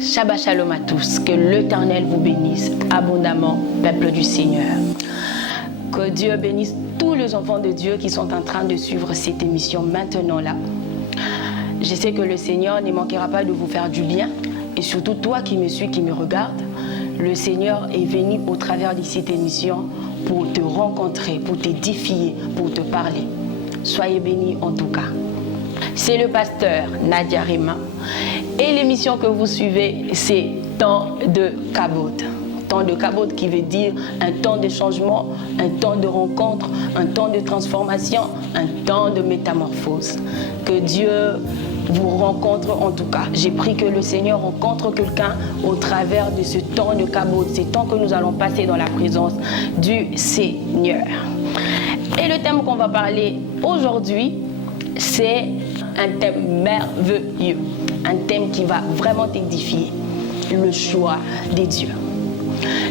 Shabbat Shalom à tous, que l'Éternel vous bénisse abondamment, peuple du Seigneur. Que Dieu bénisse tous les enfants de Dieu qui sont en train de suivre cette émission maintenant là. Je sais que le Seigneur ne manquera pas de vous faire du bien, et surtout toi qui me suis, qui me regarde, le Seigneur est venu au travers de cette émission pour te rencontrer, pour t'édifier, pour te parler. Soyez bénis en tout cas. C'est le pasteur Nadia Rema. Et l'émission que vous suivez, c'est Temps de Kabod. Temps de Kabod qui veut dire un temps de changement, un temps de rencontre, un temps de transformation, un temps de métamorphose. Que Dieu vous rencontre en tout cas. J'ai pris que le Seigneur rencontre quelqu'un au travers de ce temps de Kabod, ce temps que nous allons passer dans la présence du Seigneur. Et le thème qu'on va parler aujourd'hui, c'est un thème merveilleux, un thème qui va vraiment t'édifier, le choix des dieux.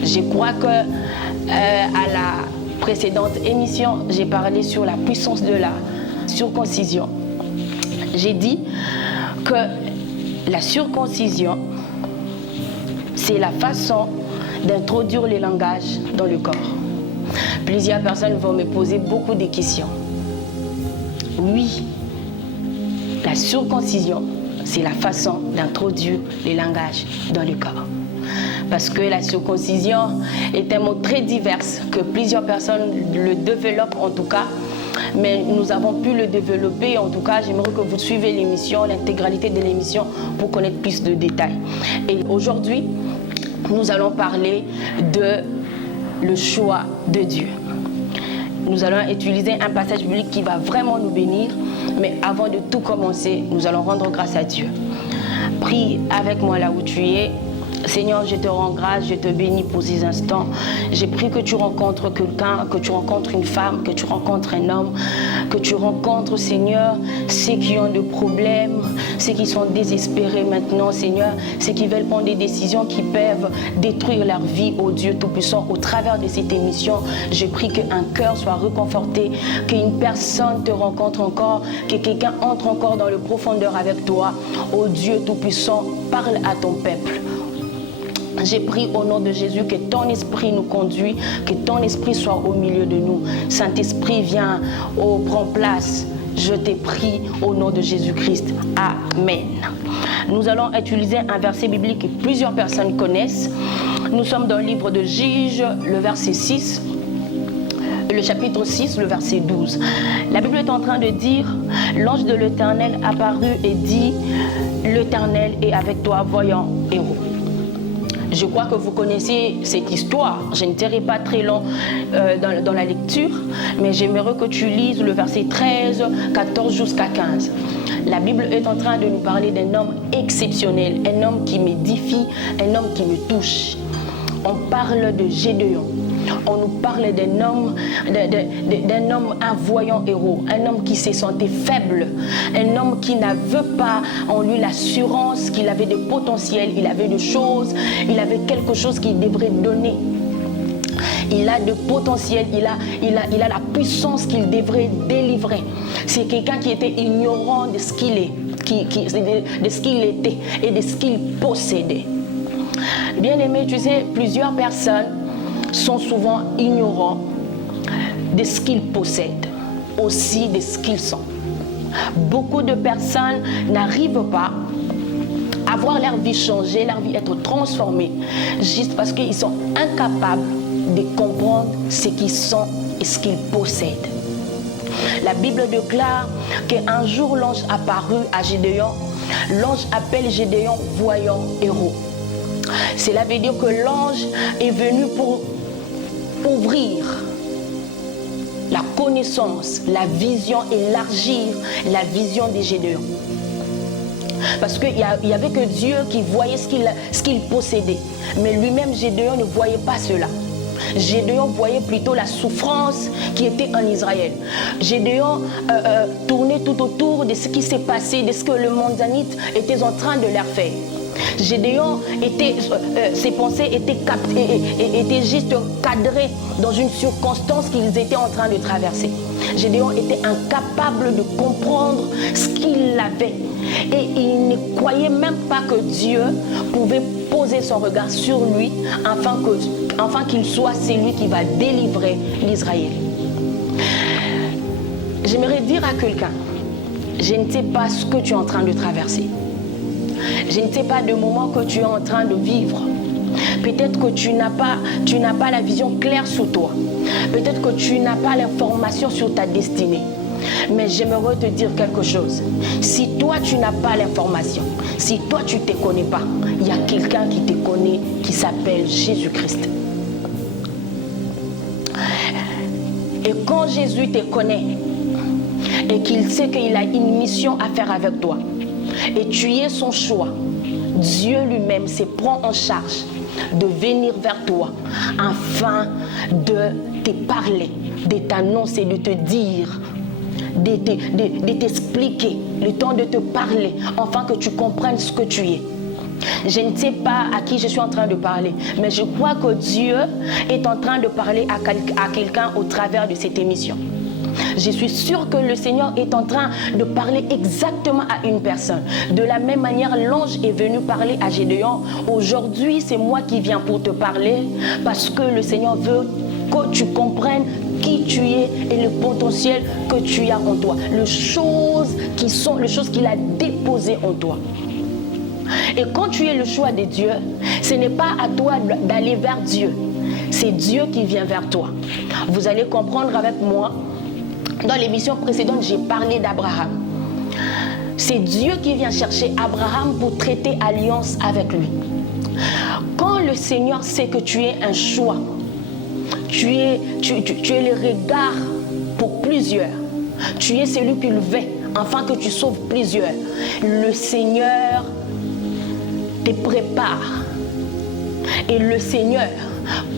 Je crois que à la précédente émission, j'ai parlé sur la puissance de la circoncision. J'ai dit que la circoncision, c'est la façon d'introduire le langage dans le corps. Plusieurs personnes vont me poser beaucoup de questions. Oui, la circoncision, c'est la façon d'introduire le langage dans le corps. Parce que la circoncision est un mot très divers, que plusieurs personnes le développent en tout cas, mais nous avons pu le développer. En tout cas, j'aimerais que vous suivez l'émission, l'intégralité de l'émission, pour connaître plus de détails. Et aujourd'hui, nous allons parler de le choix de Dieu. Nous allons utiliser un passage biblique qui va vraiment nous bénir. Mais avant de tout commencer, nous allons rendre grâce à Dieu. Prie avec moi là où tu es. Seigneur, je te rends grâce, je te bénis pour ces instants. J'ai pris que tu rencontres quelqu'un, que tu rencontres une femme, que tu rencontres un homme, que tu rencontres, Seigneur, ceux qui ont des problèmes, ceux qui sont désespérés maintenant, Seigneur, ceux qui veulent prendre des décisions qui peuvent détruire leur vie, oh Dieu Tout-Puissant. Au travers de cette émission, je prie qu'un cœur soit réconforté, qu'une personne te rencontre encore, que quelqu'un entre encore dans le profondeur avec toi. Oh Dieu Tout-Puissant, parle à ton peuple. J'ai prié au nom de Jésus que ton esprit nous conduit, que ton esprit soit au milieu de nous. Saint-Esprit, viens, prends place. Je t'ai prie au nom de Jésus-Christ. Amen. Nous allons utiliser un verset biblique que plusieurs personnes connaissent. Nous sommes dans le livre de Juges, le verset 6. Le chapitre 6, le verset 12. La Bible est en train de dire, l'ange de l'Éternel apparut et dit, l'Éternel est avec toi, voyant héros. Je crois que vous connaissez cette histoire. Je ne serai pas très long dans la lecture, mais j'aimerais que tu lises le verset 13, 14 jusqu'à 15. La Bible est en train de nous parler d'un homme exceptionnel, un homme qui m'édifie, un homme qui me touche. On parle de Gédéon. On nous parle d'un homme, un voyant héros, un homme qui se sentait faible, un homme qui n'avait pas en lui l'assurance qu'il avait des potentiels, il avait des choses, il avait quelque chose qu'il devrait donner. Il a de potentiel, il a la puissance qu'il devrait délivrer. C'est quelqu'un qui était ignorant de ce qu'il est, de ce qu'il était et de ce qu'il possédait. Bien aimé, tu sais, plusieurs personnes sont souvent ignorants de ce qu'ils possèdent, aussi de ce qu'ils sont. Beaucoup de personnes n'arrivent pas à voir leur vie changer, leur vie être transformée, juste parce qu'ils sont incapables de comprendre ce qu'ils sont et ce qu'ils possèdent. La Bible déclare qu'un jour l'ange apparut à Gédéon. L'ange appelle Gédéon voyant héros. Cela veut dire que l'ange est venu pour ouvrir la connaissance, la vision, élargir la vision de Gédéon. Parce qu'il n'y avait que Dieu qui voyait ce qu'il possédait. Mais lui-même, Gédéon ne voyait pas cela. Gédéon voyait plutôt la souffrance qui était en Israël. Gédéon tournait tout autour de ce qui s'est passé, de ce que le Mondanite était en train de leur faire. Gédéon ses pensées étaient juste cadrées dans une circonstance qu'ils étaient en train de traverser. Gédéon était incapable de comprendre ce qu'il avait. Et il ne croyait même pas que Dieu pouvait poser son regard sur lui afin qu'il soit celui qui va délivrer l'Israël. J'aimerais dire à quelqu'un, je ne sais pas ce que tu es en train de traverser. Je ne sais pas le moment que tu es en train de vivre. Peut-être que tu n'as pas la vision claire sur toi. Peut-être que tu n'as pas l'information sur ta destinée. Mais j'aimerais te dire quelque chose. Si toi, tu n'as pas l'information, si toi, tu ne te connais pas, il y a quelqu'un qui te connaît qui s'appelle Jésus-Christ. Et quand Jésus te connaît et qu'il sait qu'il a une mission à faire avec toi, et tu es son choix, Dieu lui-même se prend en charge de venir vers toi afin de te parler, de t'annoncer, de te dire, de t'expliquer, le temps de te parler, afin que tu comprennes ce que tu es. Je ne sais pas à qui je suis en train de parler, mais je crois que Dieu est en train de parler à quelqu'un au travers de cette émission. Je suis sûre que le Seigneur est en train de parler exactement à une personne. De la même manière, l'ange est venu parler à Gédéon. Aujourd'hui, c'est moi qui viens pour te parler parce que le Seigneur veut que tu comprennes qui tu es et le potentiel que tu as en toi. Les choses qu'il a déposées en toi. Et quand tu es le choix de Dieu, ce n'est pas à toi d'aller vers Dieu. C'est Dieu qui vient vers toi. Vous allez comprendre avec moi. Dans l'émission précédente, j'ai parlé d'Abraham. C'est Dieu qui vient chercher Abraham pour traiter alliance avec lui. Quand le Seigneur sait que tu es un choix, tu es le regard pour plusieurs, tu es celui qu'il veut, afin que tu sauves plusieurs, le Seigneur te prépare. Et le Seigneur,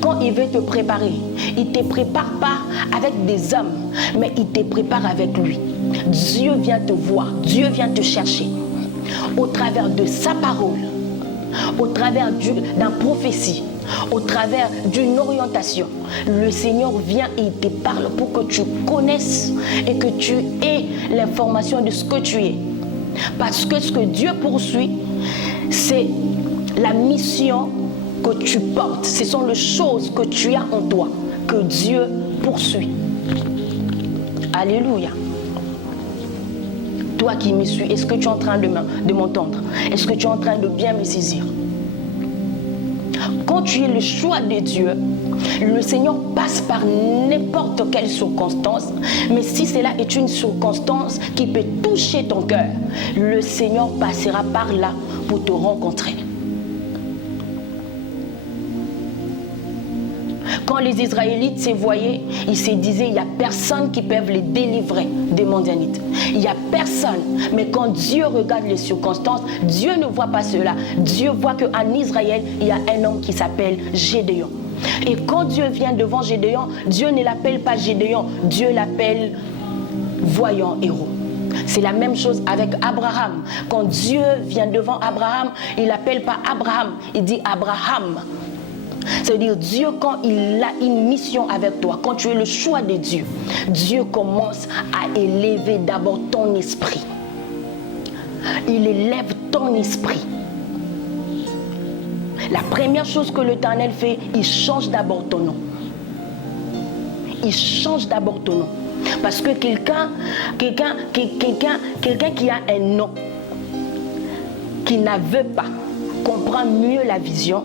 quand il veut te préparer, il ne te prépare pas avec des hommes, mais il te prépare avec lui. Dieu vient te voir, Dieu vient te chercher. Au travers de sa parole, au travers d'une prophétie, au travers d'une orientation, le Seigneur vient et il te parle pour que tu connaisses et que tu aies l'information de ce que tu es. Parce que ce que Dieu poursuit, c'est la mission que tu portes. Ce sont les choses que tu as en toi que Dieu poursuit. Alléluia. Toi qui me suis, est-ce que tu es en train de m'entendre? Est-ce que tu es en train de bien me saisir? Quand tu es le choix de Dieu, le Seigneur passe par n'importe quelle circonstance, mais si cela est une circonstance qui peut toucher ton cœur, le Seigneur passera par là pour te rencontrer. Quand les Israélites se voyaient, ils se disaient, il n'y a personne qui peut les délivrer des Midianites. Il n'y a personne. Mais quand Dieu regarde les circonstances, Dieu ne voit pas cela. Dieu voit qu'en Israël, il y a un homme qui s'appelle Gédéon. Et quand Dieu vient devant Gédéon, Dieu ne l'appelle pas Gédéon, Dieu l'appelle voyant héros. C'est la même chose avec Abraham. Quand Dieu vient devant Abraham, il l'appelle pas Abraham, il dit Abraham. C'est-à-dire Dieu, quand il a une mission avec toi, quand tu es le choix de Dieu, Dieu commence à élever d'abord ton esprit. Il élève ton esprit. La première chose que l'Éternel fait, il change d'abord ton nom. Il change d'abord ton nom. Parce que quelqu'un qui a un nom, qui ne veut pas comprendre mieux la vision,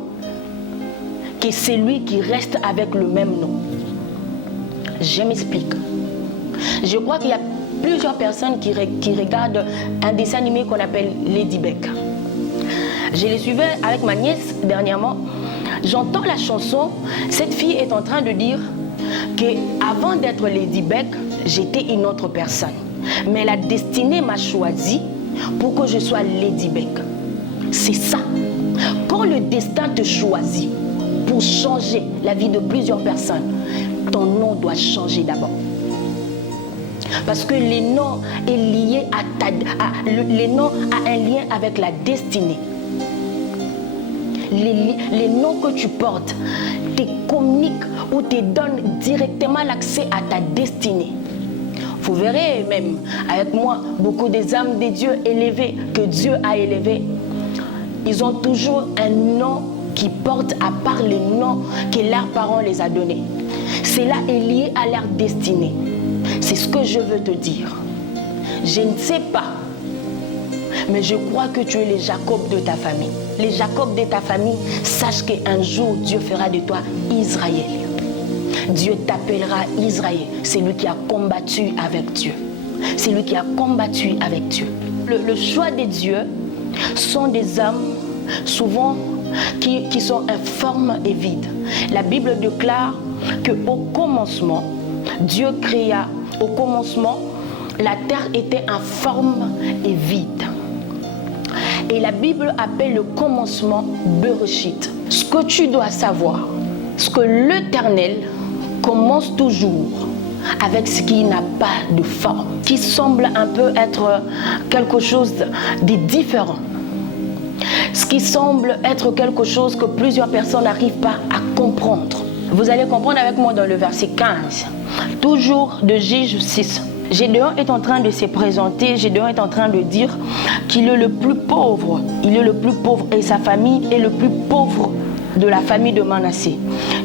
que celui qui reste avec le même nom. Je m'explique. Je crois qu'il y a plusieurs personnes qui regardent un dessin animé qu'on appelle Ladybug. Je les suivais avec ma nièce dernièrement. J'entends la chanson. Cette fille est en train de dire qu'avant d'être Ladybug, j'étais une autre personne. Mais la destinée m'a choisi pour que je sois Ladybug. C'est ça. Quand le destin te choisit, pour changer la vie de plusieurs personnes, ton nom doit changer d'abord. Parce que le nom est lié le nom a un lien avec la destinée. les noms que tu portes te communiquent ou te donnent directement l'accès à ta destinée. Vous verrez même avec moi, beaucoup des âmes des dieux élevés, que Dieu a élevés, ils ont toujours un nom qui porte à part les noms que leurs parents les a donnés. Cela est lié à leur destinée. C'est ce que je veux te dire. Je ne sais pas, mais je crois que tu es les Jacob de ta famille. Les Jacob de ta famille, sache qu'un jour Dieu fera de toi Israël. Dieu t'appellera Israël. C'est lui qui a combattu avec Dieu. C'est lui qui a combattu avec Dieu. Le choix de Dieu sont des âmes souvent qui sont informes et vides. La Bible déclare qu'au commencement, Dieu créa. Au commencement, la terre était informe et vide. Et la Bible appelle le commencement Bereshit. Ce que tu dois savoir, c'est que l'Éternel commence toujours avec ce qui n'a pas de forme, qui semble un peu être quelque chose de différent. Ce qui semble être quelque chose que plusieurs personnes n'arrivent pas à comprendre. Vous allez comprendre avec moi dans le verset 15, toujours de Juge 6. Gédéon est en train de se présenter, Gédéon est en train de dire qu'il est le plus pauvre. Il est le plus pauvre et sa famille est le plus pauvre de la famille de Manassé.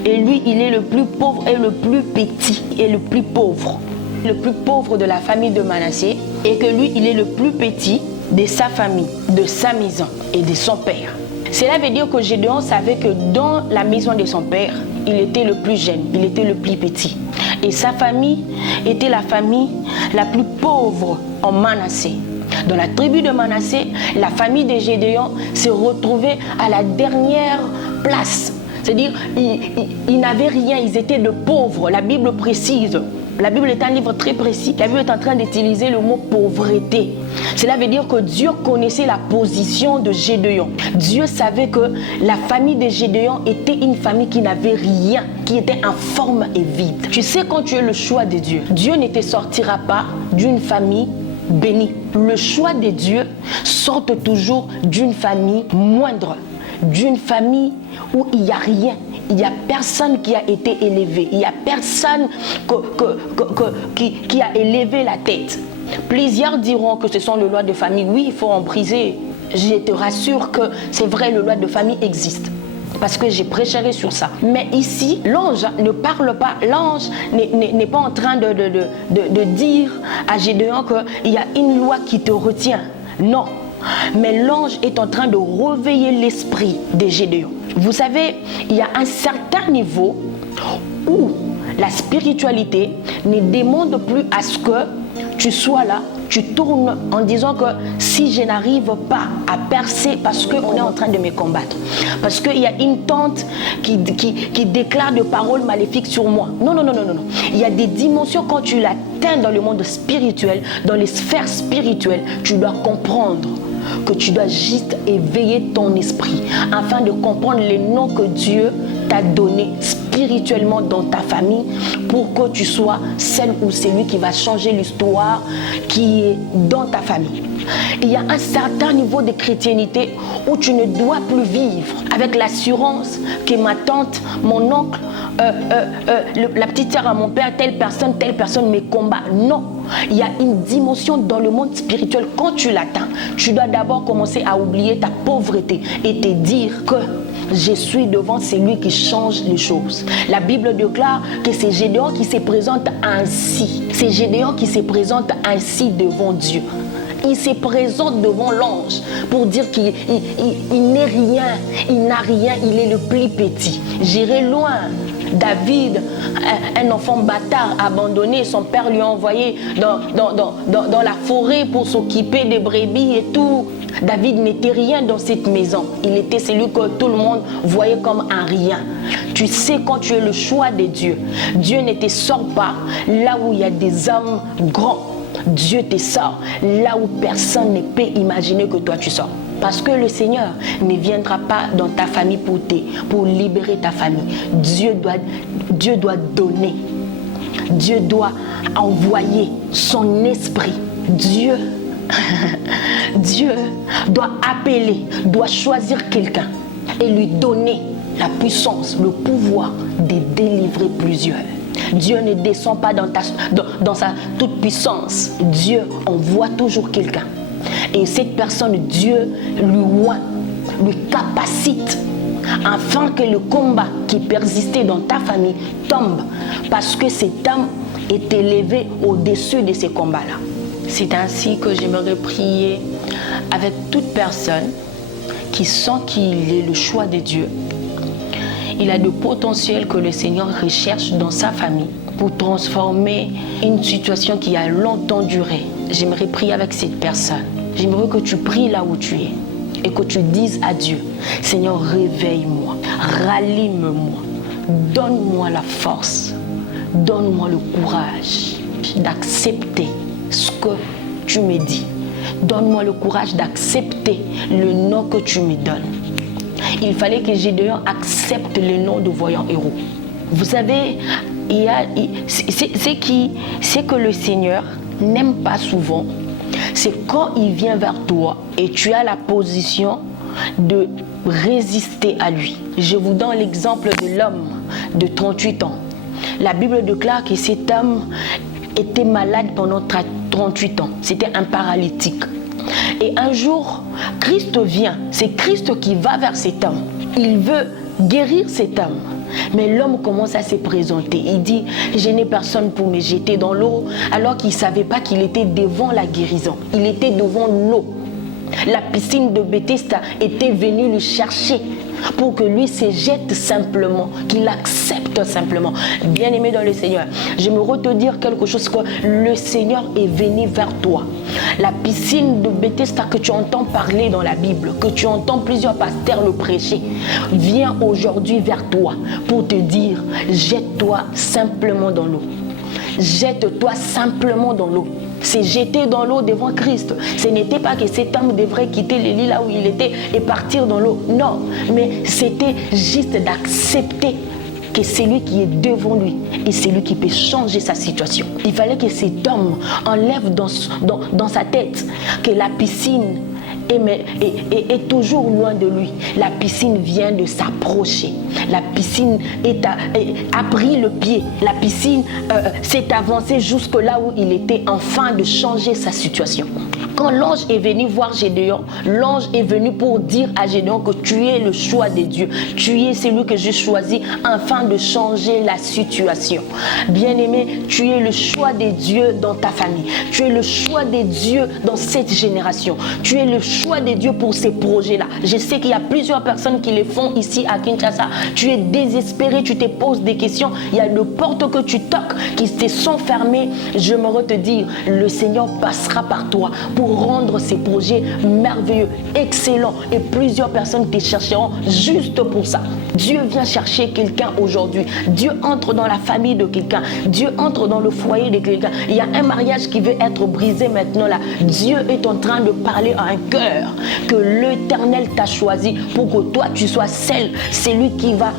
Et lui, il est le plus pauvre et le plus petit et le plus pauvre. Le plus pauvre de la famille de Manassé et que lui, il est le plus petit de sa famille, de sa maison et de son père. Cela veut dire que Gédéon savait que dans la maison de son père, il était le plus jeune, il était le plus petit. Et sa famille était la famille la plus pauvre en Manassé. Dans la tribu de Manassé, la famille de Gédéon se retrouvait à la dernière place. C'est-à-dire, ils n'avaient rien, ils étaient de pauvres. La Bible précise. La Bible est un livre très précis. La Bible est en train d'utiliser le mot pauvreté. Cela veut dire que Dieu connaissait la position de Gédéon. Dieu savait que la famille de Gédéon était une famille qui n'avait rien, qui était informe et vide. Tu sais, quand tu es le choix de Dieu, Dieu ne te sortira pas d'une famille bénie. Le choix de Dieu sort toujours d'une famille moindre, d'une famille où il n'y a rien. Il n'y a personne qui a été élevé. Il n'y a personne qui a élevé la tête. Plusieurs diront que ce sont les lois de famille. Oui, il faut en briser. Je te rassure que c'est vrai, les lois de famille existent. Parce que j'ai prêché sur ça. Mais ici, l'ange ne parle pas. L'ange n'est pas en train de dire à Gédéon qu'il y a une loi qui te retient. Non. Mais l'ange est en train de réveiller l'esprit de Gédéon. Vous savez, il y a un certain niveau où la spiritualité ne demande plus à ce que tu sois là, tu tournes en disant que si je n'arrive pas à percer parce qu'on est en train de me combattre, parce qu'il y a une tante qui déclare des paroles maléfiques sur moi. Non, non, non, non, non. Il y a des dimensions quand tu l'atteins dans le monde spirituel, dans les sphères spirituelles, tu dois comprendre que tu dois juste éveiller ton esprit afin de comprendre les noms que Dieu t'a donnés spirituellement dans ta famille pour que tu sois celle ou celui qui va changer l'histoire qui est dans ta famille. Il y a un certain niveau de chrétienté où tu ne dois plus vivre avec l'assurance que ma tante, mon oncle, la petite sœur à mon père, telle personne me combat. Non, il y a une dimension dans le monde spirituel. Quand tu l'atteins, tu dois d'abord commencer à oublier ta pauvreté et te dire que je suis devant celui qui change les choses. La Bible déclare que c'est Gédéon qui se présente ainsi. C'est Gédéon qui se présente ainsi devant Dieu. Il se présente devant l'ange pour dire qu'il n'est rien, il n'a rien, il est le plus petit. J'irai loin. David, un enfant bâtard abandonné, son père lui a envoyé dans la forêt pour s'occuper des brebis et tout. David n'était rien dans cette maison. Il était celui que tout le monde voyait comme un rien. Tu sais, quand tu es le choix de Dieu, Dieu ne te sort pas là où il y a des hommes grands. Dieu te sort là où personne ne peut imaginer que toi tu sors. Parce que le Seigneur ne viendra pas dans ta famille pour libérer ta famille. Dieu doit donner. Dieu doit envoyer son esprit. Dieu doit appeler, doit choisir quelqu'un. et lui donner la puissance, le pouvoir de délivrer plusieurs. Dieu ne descend pas dans sa toute puissance. Dieu envoie toujours quelqu'un. Et cette personne, Dieu lui oint, lui capacite, afin que le combat qui persistait dans ta famille tombe, parce que cet homme est élevé au-dessus de ces combats-là. C'est ainsi que j'aimerais prier avec toute personne qui sent qu'il est le choix de Dieu. Il a le potentiel que le Seigneur recherche dans sa famille pour transformer une situation qui a longtemps duré. J'aimerais prier avec cette personne. J'aimerais que tu pries là où tu es et que tu dises à Dieu, Seigneur, réveille-moi, rallume-moi, donne-moi la force, donne-moi le courage d'accepter ce que tu me dis. Donne-moi le courage d'accepter le nom que tu me donnes. Il fallait que Gédéon accepte le nom de voyant héros. Vous savez, c'est que le Seigneur n'aime pas souvent, c'est quand il vient vers toi et tu as la position de résister à lui. Je vous donne l'exemple de l'homme de 38 ans. La Bible déclare que cet homme était malade pendant 38 ans. C'était un paralytique. Et un jour, Christ vient. C'est Christ qui va vers cet homme. Il veut guérir cet homme. Mais l'homme commence à se présenter. Il dit, je n'ai personne pour me jeter dans l'eau, alors qu'il ne savait pas qu'il était devant la guérison. Il était devant l'eau. La piscine de Bethesda était venue le chercher pour que lui se jette simplement, qu'il accepte simplement. Bien-aimé dans le Seigneur, j'aimerais te dire quelque chose, que le Seigneur est venu vers toi. La piscine de Bethesda que tu entends parler dans la Bible, que tu entends plusieurs pasteurs le prêcher, vient aujourd'hui vers toi pour te dire, jette-toi simplement dans l'eau. Jette-toi simplement dans l'eau. C'est jeter dans l'eau devant Christ. Ce n'était pas que cet homme devrait quitter le lit là où il était et partir dans l'eau. Non, mais c'était juste d'accepter que c'est lui qui est devant lui et c'est lui qui peut changer sa situation. Il fallait que cet homme enlève dans sa tête que la piscine est toujours loin de lui. La piscine vient de s'approcher. La piscine a pris le pied. La piscine s'est avancée jusque là où il était, afin de changer sa situation. Quand l'ange est venu voir Gédéon, l'ange est venu pour dire à Gédéon que tu es le choix de Dieu. Tu es celui que j'ai choisi afin de changer la situation. Bien-aimé, tu es le choix de Dieu dans ta famille. Tu es le choix de Dieu dans cette génération. Tu es le choix de Dieu pour ces projets-là. Je sais qu'il y a plusieurs personnes qui les font ici à Kinshasa. Tu es désespéré, tu te poses des questions. Il y a des portes que tu toques qui te sont fermées. J'aimerais te dire, le Seigneur passera par toi pour rendre ces projets merveilleux, excellents, et plusieurs personnes te chercheront juste pour ça. Dieu vient chercher quelqu'un aujourd'hui. Dieu entre dans la famille de quelqu'un. Dieu entre dans le foyer de quelqu'un. Il y a un mariage qui veut être brisé maintenant là. Dieu est en train de parler à un cœur que l'Éternel t'a choisi pour que toi tu sois celui qui va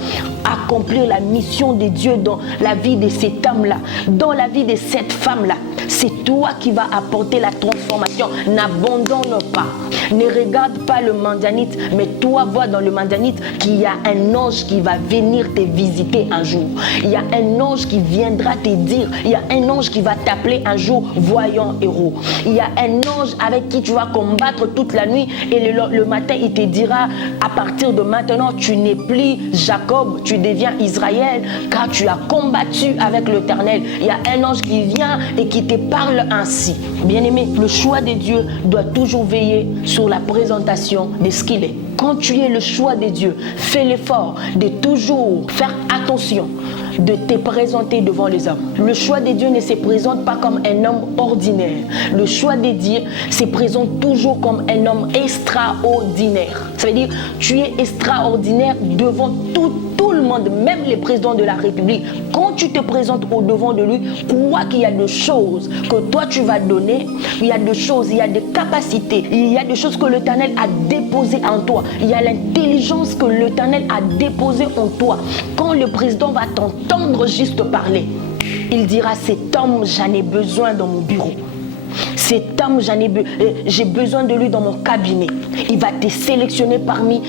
accomplir la mission de Dieu dans la vie de cet homme-là, dans la vie de cette femme-là. C'est toi qui vas apporter la transformation. N'abandonne pas. Ne regarde pas le Midianite, mais toi vois dans le Midianite qu'il y a un ange qui va venir te visiter un jour. Il y a un ange qui viendra te dire, il y a un ange qui va t'appeler un jour voyant héros. Il y a un ange avec qui tu vas combattre toute la nuit et le matin il te dira, à partir de maintenant tu n'es plus Jacob, tu deviens Israël, car tu as combattu avec l'Éternel. Il y a un ange qui vient et qui te parle ainsi. Bien-aimé, le choix de Dieu doit toujours veiller sur la présentation de ce qu'il est. Quand tu es le choix de Dieu, fais l'effort de toujours faire attention de te présenter devant les hommes. Le choix de Dieu ne se présente pas comme un homme ordinaire. Le choix de Dieu se présente toujours comme un homme extraordinaire. Ça veut dire, tu es extraordinaire devant tout le monde, même les présidents de la République. Quand tu te présentes au devant de lui, crois qu'il y a des choses que toi tu vas donner, il y a des choses, il y a des capacités, il y a des choses que l'Éternel a déposées en toi. Il y a l'intelligence que l'Éternel a déposée en toi. Quand le président va t'entendre juste parler, il dira, cet homme, j'en ai besoin dans mon bureau. cet homme, j'ai besoin de lui dans mon cabinet. Il va te sélectionner parmi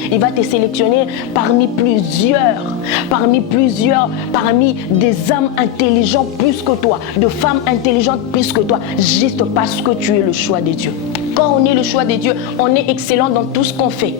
parmi des hommes intelligents plus que toi, de femmes intelligentes plus que toi, juste parce que tu es le choix de Dieu. Quand on est le choix de Dieu, on est excellent dans tout ce qu'on fait.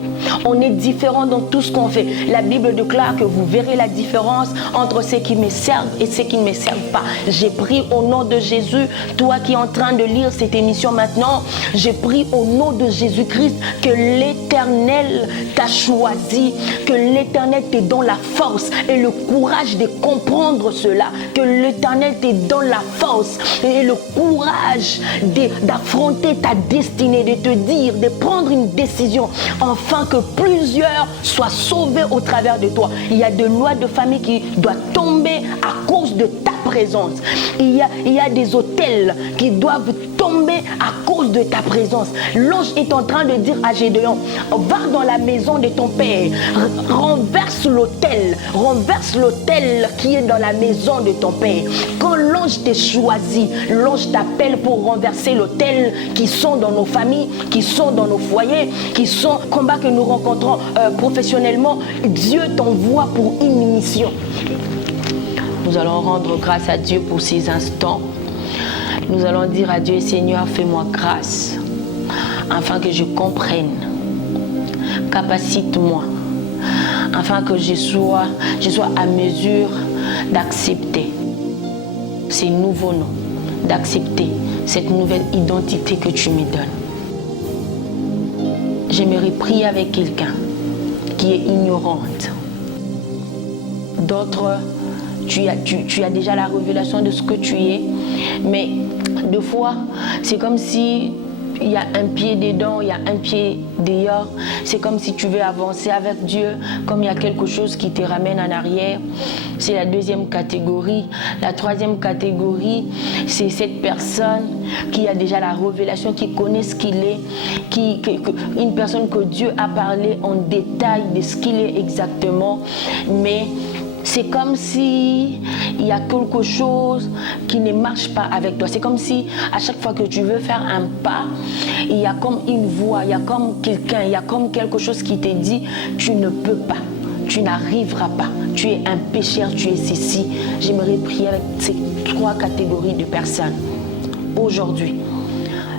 On est différent dans tout ce qu'on fait. La Bible déclare que vous verrez la différence entre ceux qui me servent et ceux qui ne me servent pas. J'ai pris au nom de Jésus, toi qui es en train de lire cette émission maintenant, j'ai pris au nom de Jésus-Christ que l'Éternel t'a choisi, que l'Éternel te donne la force et le courage de comprendre cela, que l'Éternel te donne la force et le courage d'affronter ta destinée, de te dire, de prendre une décision, afin que plusieurs soient sauvés au travers de toi. Il y a des lois de famille qui doivent tomber à cause de ta présence. Il y a des hôtels qui doivent tomber à cause de ta présence. L'ange est en train de dire à Gédéon, va dans la maison de ton père, renverse l'autel qui est dans la maison de ton père. Quand l'ange te choisit, l'ange t'appelle pour renverser l'autel qui sont dans nos familles, qui sont dans nos foyers, qui sont combats que nous rencontrons professionnellement. Dieu t'envoie pour une mission. Nous allons rendre grâce à Dieu pour ces instants. Nous allons dire à Dieu, Seigneur, fais-moi grâce, afin que je comprenne. Capacite-moi, afin que je sois à mesure d'accepter ces nouveaux noms, d'accepter cette nouvelle identité que tu me donnes. J'aimerais prier avec quelqu'un qui est ignorante. D'autres, tu as déjà la révélation de ce que tu es, mais des fois, c'est comme si il y a un pied dedans, il y a un pied dehors. C'est comme si tu veux avancer avec Dieu, comme il y a quelque chose qui te ramène en arrière. C'est la deuxième catégorie. La troisième catégorie, c'est cette personne qui a déjà la révélation, qui connaît ce qu'il est, une personne que Dieu a parlé en détail de ce qu'il est exactement, mais c'est comme si il y a quelque chose qui ne marche pas avec toi. C'est comme si à chaque fois que tu veux faire un pas, il y a comme une voix, il y a comme quelqu'un, il y a comme quelque chose qui te dit tu ne peux pas, tu n'arriveras pas, tu es un pécheur, tu es ceci. J'aimerais prier avec ces trois catégories de personnes aujourd'hui.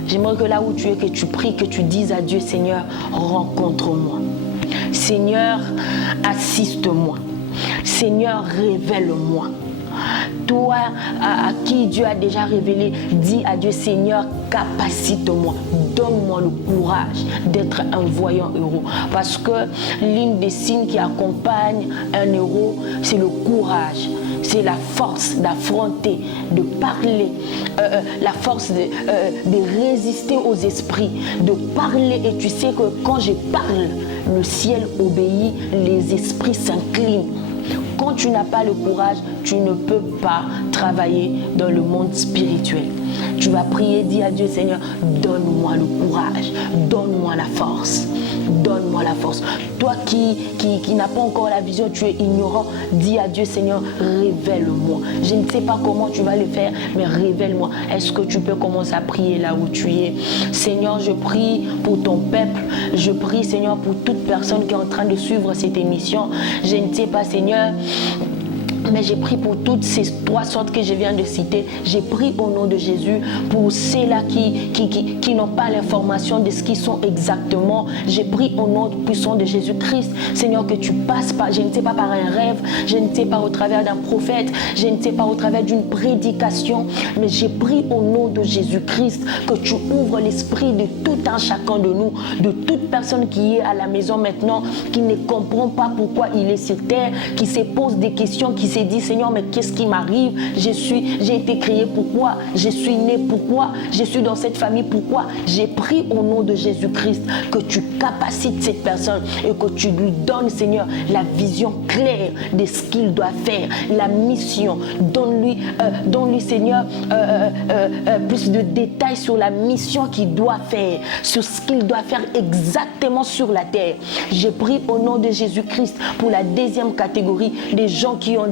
J'aimerais que là où tu es, que tu pries, que tu dises à Dieu, Seigneur, rencontre-moi. Seigneur, assiste-moi. Seigneur, révèle-moi. Toi, à qui Dieu a déjà révélé, dis à Dieu, Seigneur, capacite-moi. Donne-moi le courage d'être un voyant héros. Parce que l'une des signes qui accompagne un héros, c'est le courage. C'est la force d'affronter, de parler, la force de résister aux esprits, de parler. Et tu sais que quand je parle, le ciel obéit, les esprits s'inclinent. Quand tu n'as pas le courage, tu ne peux pas travailler dans le monde spirituel. Tu vas prier, dis à Dieu, Seigneur, donne-moi le courage, donne-moi la force. Donne-moi la force. Toi qui n'as pas encore la vision, tu es ignorant, dis à Dieu, Seigneur, révèle-moi. Je ne sais pas comment tu vas le faire, mais révèle-moi. Est-ce que tu peux commencer à prier là où tu es? Seigneur, je prie pour ton peuple. Je prie, Seigneur, pour toute personne qui est en train de suivre cette émission. Je ne sais pas, Seigneur, mais j'ai prié pour toutes ces trois sortes que je viens de citer. J'ai prié au nom de Jésus pour ceux-là qui n'ont pas l'information de ce qu'ils sont exactement. J'ai prié au nom puissant de Jésus-Christ. Seigneur, que tu passes par, je ne sais pas par un rêve, je ne sais pas au travers d'un prophète, je ne sais pas au travers d'une prédication, mais j'ai prié au nom de Jésus-Christ que tu ouvres l'esprit de tout un chacun de nous, de toute personne qui est à la maison maintenant, qui ne comprend pas pourquoi il est sur terre, qui se pose des questions, qui s'est dit, Seigneur, mais qu'est-ce qui m'arrive? J'ai été créé pourquoi? Je suis né pourquoi? Je suis dans cette famille pourquoi? J'ai prié au nom de Jésus-Christ que tu capacites cette personne et que tu lui donnes, Seigneur, la vision claire de ce qu'il doit faire, la mission. Donne-lui, Seigneur, plus de détails sur la mission qu'il doit faire, sur ce qu'il doit faire exactement sur la terre. J'ai prié au nom de Jésus-Christ pour la deuxième catégorie, des gens qui ont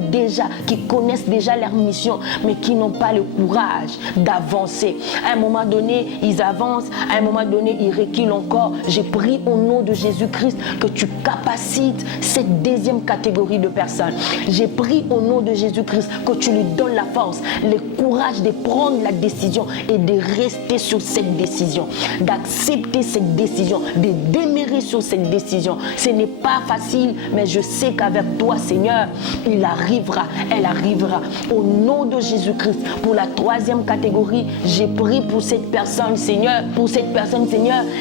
qui connaissent déjà leur mission, mais qui n'ont pas le courage d'avancer. À un moment donné, ils avancent, à un moment donné, ils reculent encore. J'ai pris au nom de Jésus-Christ que tu capacites cette deuxième catégorie de personnes. J'ai pris au nom de Jésus-Christ que tu lui donnes la force, le courage de prendre la décision et de rester sur cette décision, d'accepter cette décision, de demeurer sur cette décision. Ce n'est pas facile, mais je sais qu'avec toi, Seigneur, il arrivera, elle arrivera. Au nom de Jésus-Christ, pour la troisième catégorie, j'ai prié pour cette personne, Seigneur,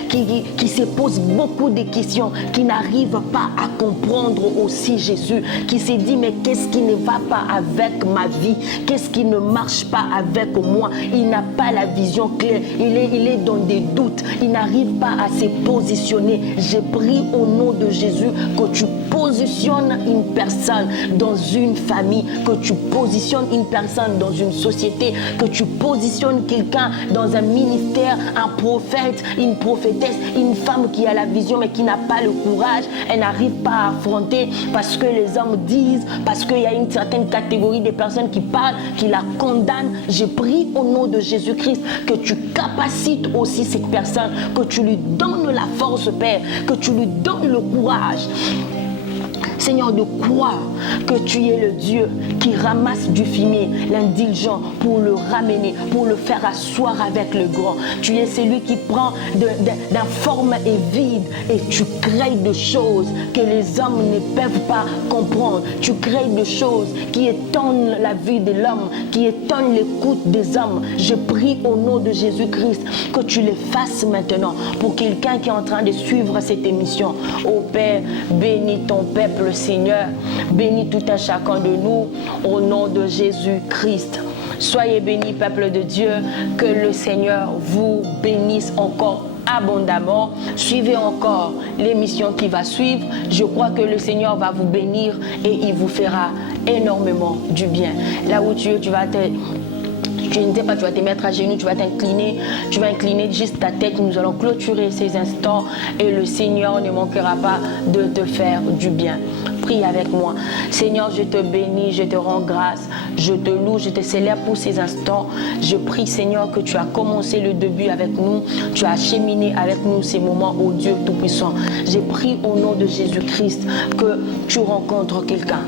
qui se pose beaucoup de questions, qui n'arrive pas à comprendre aussi Jésus, qui se dit, mais qu'est-ce qui ne va pas avec ma vie? Qu'est-ce qui ne marche pas avec moi? Il n'a pas la vision claire, il est dans des doutes, il n'arrive pas à se positionner. J'ai prié au nom de Jésus que tu positionnes une personne dans une famille, que tu positionnes une personne dans une société, que tu positionnes quelqu'un dans un ministère, un prophète, une prophétesse, une femme qui a la vision mais qui n'a pas le courage, elle n'arrive pas à affronter parce que les hommes disent, parce qu'il y a une certaine catégorie de personnes qui parlent, qui la condamnent. J'ai prié au nom de Jésus-Christ que tu capacites aussi cette personne, que tu lui donnes la force, Père, que tu lui donnes le courage, Seigneur, de croire que tu es le Dieu qui ramasse du fumier l'indulgent pour le ramener, pour le faire asseoir avec le grand. Tu es celui qui prend d'un forme et vide et tu crées des choses que les hommes ne peuvent pas comprendre. Tu crées des choses qui étonnent la vie de l'homme, qui étonnent l'écoute des hommes. Je prie au nom de Jésus-Christ que tu le fasses maintenant pour quelqu'un qui est en train de suivre cette émission. Ô Père, bénis ton peuple, Seigneur, bénis tout un chacun de nous au nom de Jésus-Christ. Soyez bénis, peuple de Dieu, que le Seigneur vous bénisse encore abondamment. Suivez encore l'émission qui va suivre. Je crois que le Seigneur va vous bénir et il vous fera énormément du bien. Là où tu es, tu vas te mettre à genoux, tu vas incliner juste ta tête. Nous allons clôturer ces instants et le Seigneur ne manquera pas de te faire du bien. Prie avec moi. Seigneur, je te bénis, je te rends grâce, je te loue, je te célèbre pour ces instants. Je prie, Seigneur, que tu as commencé le début avec nous, tu as cheminé avec nous ces moments, ô Dieu Tout-Puissant. J'ai prié au nom de Jésus-Christ que tu rencontres quelqu'un.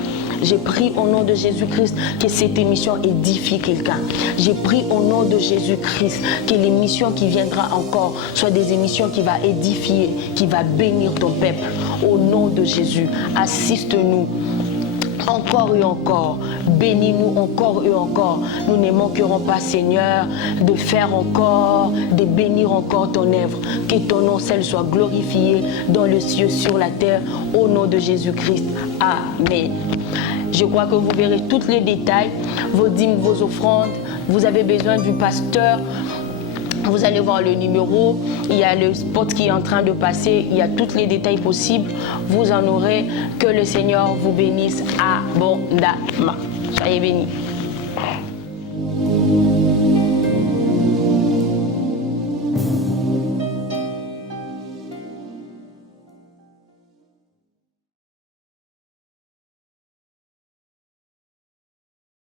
J'ai prié au nom de Jésus-Christ que cette émission édifie quelqu'un. J'ai prié au nom de Jésus-Christ que l'émission qui viendra encore soit des émissions qui va édifier, qui va bénir ton peuple. Au nom de Jésus, assiste-nous encore et encore, bénis-nous encore et encore. Nous ne manquerons pas, Seigneur, de faire encore, de bénir encore ton œuvre. Que ton nom seul soit glorifié dans le ciel, sur la terre, au nom de Jésus-Christ. Amen. Je crois que vous verrez tous les détails, vos dîmes, vos offrandes. Vous avez besoin du pasteur. Vous allez voir le numéro, il y a le spot qui est en train de passer, il y a tous les détails possibles. Vous en aurez. Que le Seigneur vous bénisse abondamment. Soyez bénis.